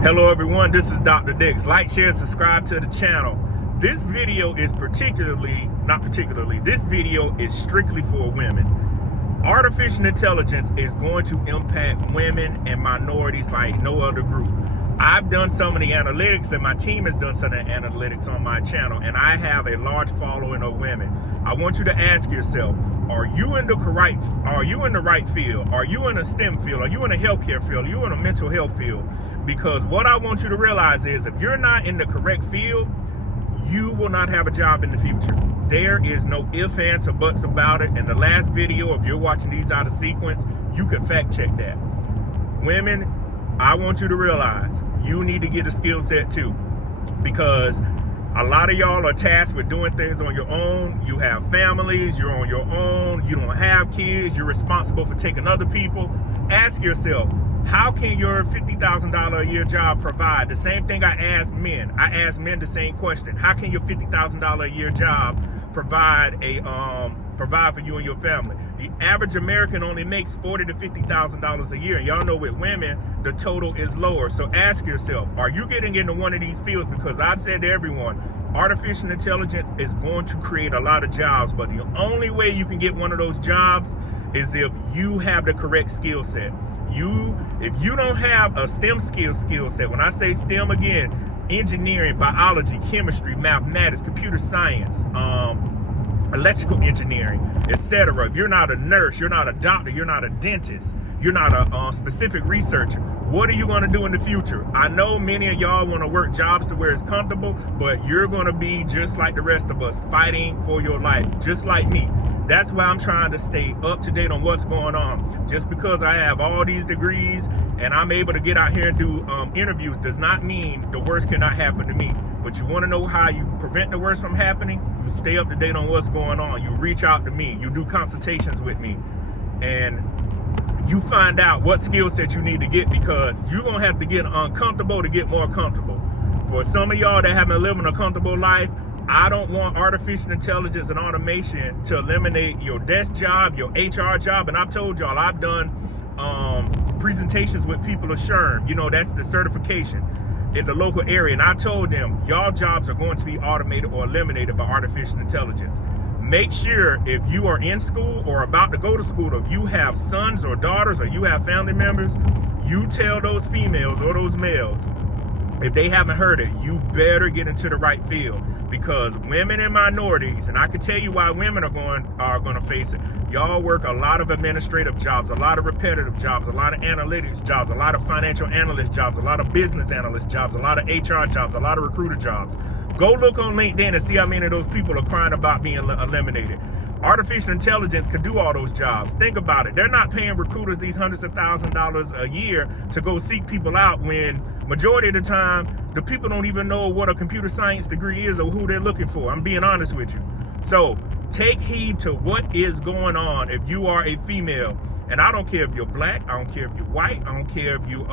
Hello everyone, this is Dr. Dix. Like, share, and subscribe to the channel. This video is this video is strictly for women. Artificial intelligence is going to impact women and minorities like no other group. I've done some of the analytics and my team has done some of the analytics on my channel, and I have a large following of women. I want you to ask yourself, are you in the right field? Are you in a STEM field? Are you in a healthcare field? Are you in a mental health field? Because what I want you to realize is if you're not in the correct field, you will not have a job in the future. There is no ifs, ands, or buts about it. In the last video, if you're watching these out of sequence, you can fact check that. Women, I want you to realize you need to get a skill set too, because a lot of y'all are tasked with doing things on your own. You have families, you're on your own, you don't have kids, you're responsible for taking other people. Ask yourself, how can your $50,000 a year job provide? The same thing I asked men. I asked men the same question. How can your $50,000 a year job provide for you and your family? The average American only makes $40,000 to $50,000 a year. And y'all know with women, the total is lower. So ask yourself, are you getting into one of these fields? Because I've said to everyone, artificial intelligence is going to create a lot of jobs, but the only way you can get one of those jobs is if you have the correct skill set. If you don't have a STEM skill set, when I say STEM again, engineering, biology, chemistry, mathematics, computer science, electrical engineering, etc. If you're not a nurse, you're not a doctor, you're not a dentist, you're not a specific researcher, what are you going to do in the future? I know many of y'all want to work jobs to where it's comfortable, but you're going to be just like the rest of us, fighting for your life, just like me. That's why I'm trying to stay up to date on what's going on. Just because I have all these degrees and I'm able to get out here and do interviews does not mean the worst cannot happen to me. But you want to know how you prevent the worst from happening? You stay up to date on what's going on. You reach out to me. You do consultations with me. And you find out what skill set you need to get, because you're going to have to get uncomfortable to get more comfortable. For some of y'all that haven't lived a comfortable life, I don't want artificial intelligence and automation to eliminate your desk job, your HR job. And I've told y'all, I've done presentations with people of SHRM. You know, that's the certification in the local area. And I told them, y'all jobs are going to be automated or eliminated by artificial intelligence. Make sure if you are in school or about to go to school, or if you have sons or daughters or you have family members, you tell those females or those males, if they haven't heard it, you better get into the right field, because women and minorities, and I can tell you why women are going to face it. Y'all work a lot of administrative jobs, a lot of repetitive jobs, a lot of analytics jobs, a lot of financial analyst jobs, a lot of business analyst jobs, a lot of HR jobs, a lot of recruiter jobs. Go look on LinkedIn and see how many of those people are crying about being eliminated. Artificial intelligence could do all those jobs. Think about it. They're not paying recruiters these hundreds of thousands of dollars a year to go seek people out, when majority of the time, the people don't even know what a computer science degree is or who they're looking for. I'm being honest with you. So take heed to what is going on if you are a female. And I don't care if you're black, I don't care if you're white, I don't care if you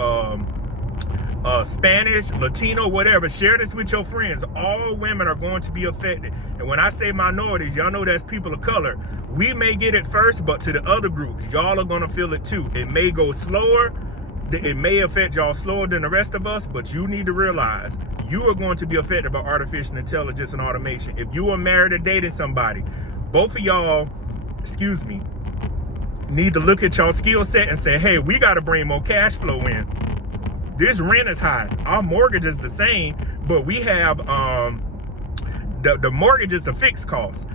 Spanish, Latino, whatever. Share this with your friends. All women are going to be affected. And when I say minorities, y'all know that's people of color. We may get it first, but to the other groups, y'all are going to feel it too. It may go slower. It may affect y'all slower than the rest of us, but you need to realize you are going to be affected by artificial intelligence and automation. If you are married or dating somebody, both of y'all, need to look at y'all skill set and say, hey, we got to bring more cash flow in. This rent is high. Our mortgage is the same, but we have the mortgage is a fixed cost.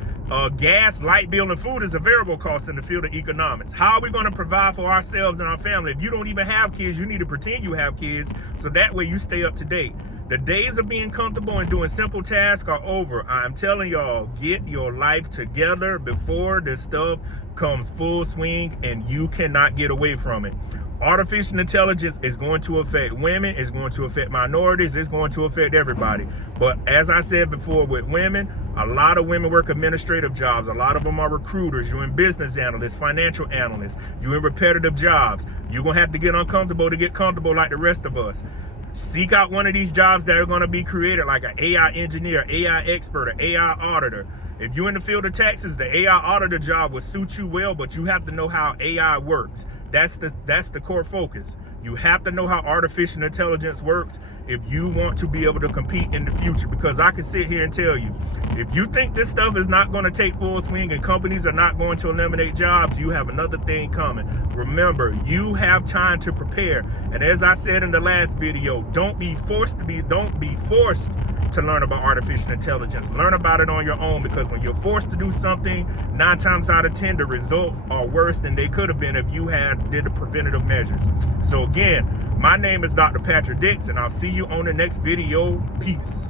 Gas, light bill, and food is a variable cost in the field of economics. How are we going to provide for ourselves and our family? If you don't even have kids, you need to pretend you have kids, so that way you stay up to date. The days of being comfortable and doing simple tasks are over. I'm telling y'all, get your life together before this stuff comes full swing and you cannot get away from it. Artificial intelligence is going to affect women, it's going to affect minorities, it's going to affect everybody. But as I said before, with women, a lot of women work administrative jobs. A lot of them are recruiters. You're in business analysts, financial analysts. You're in repetitive jobs. You're going to have to get uncomfortable to get comfortable like the rest of us. Seek out one of these jobs that are going to be created, like an AI engineer, AI expert, or AI auditor. If you're in the field of taxes, the AI auditor job will suit you well, but you have to know how AI works. That's the core focus. You have to know how artificial intelligence works if you want to be able to compete in the future. Because I can sit here and tell you, if you think this stuff is not going to take full swing and companies are not going to eliminate jobs, you have another thing coming. Remember, you have time to prepare. And as I said in the last video, don't be forced to learn about artificial intelligence. Learn about it on your own, because when you're forced to do something, 9 times out of 10, the results are worse than they could have been if you did the preventative measures. So again, my name is Dr. Patrick Dix, and I'll see you on the next video. Peace.